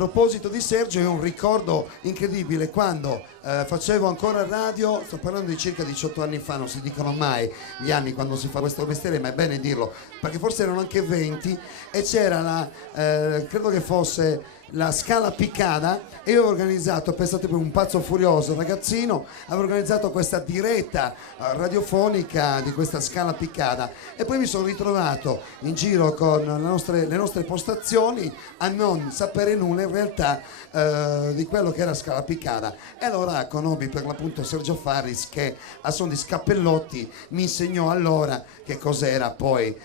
proposito di Sergio, è un ricordo incredibile quando facevo ancora radio, sto parlando di circa 18 anni fa, non si dicono mai gli anni quando si fa questo mestiere, ma è bene dirlo, perché forse erano anche 20, e c'era credo che fosse la Scala Piccada, e io avevo organizzato, pensate, per un pazzo furioso ragazzino, avevo organizzato questa diretta radiofonica di questa Scala Piccada, e poi mi sono ritrovato in giro con le nostre postazioni a non sapere nulla in realtà di quello che era Scala Piccada, e allora conobbi per l'appunto Sergio Faris, che a suon di scappellotti mi insegnò allora che cos'era poi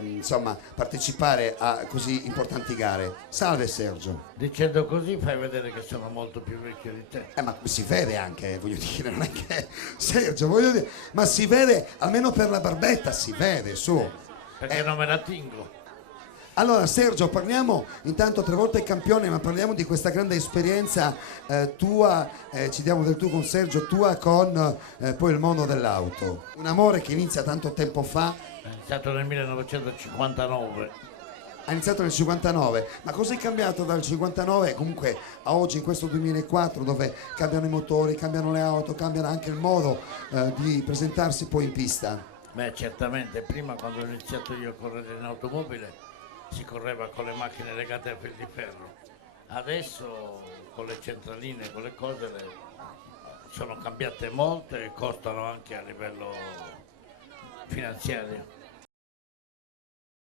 insomma partecipare a così importanti gare. Salve Sergio. Dicendo così fai vedere che sono molto più vecchio di te. Ma si vede anche, voglio dire, non è che Sergio, voglio dire, ma si vede almeno per la barbetta, si vede, su. Perché non me la tingo. Allora Sergio, parliamo intanto, 3 volte campione, ma parliamo di questa grande esperienza tua, ci diamo del tu con Sergio, tua con poi il mondo dell'auto. Un amore che inizia tanto tempo fa. È iniziato nel 1959. Ha iniziato nel 59, ma cosa è cambiato dal 59 comunque a oggi, in questo 2004, dove cambiano i motori, cambiano le auto, cambiano anche il modo di presentarsi poi in pista? Beh, certamente, prima quando ho iniziato io a correre in automobile si correva con le macchine legate a fil di ferro. Adesso con le centraline, con le cose sono cambiate molto e costano anche a livello finanziario.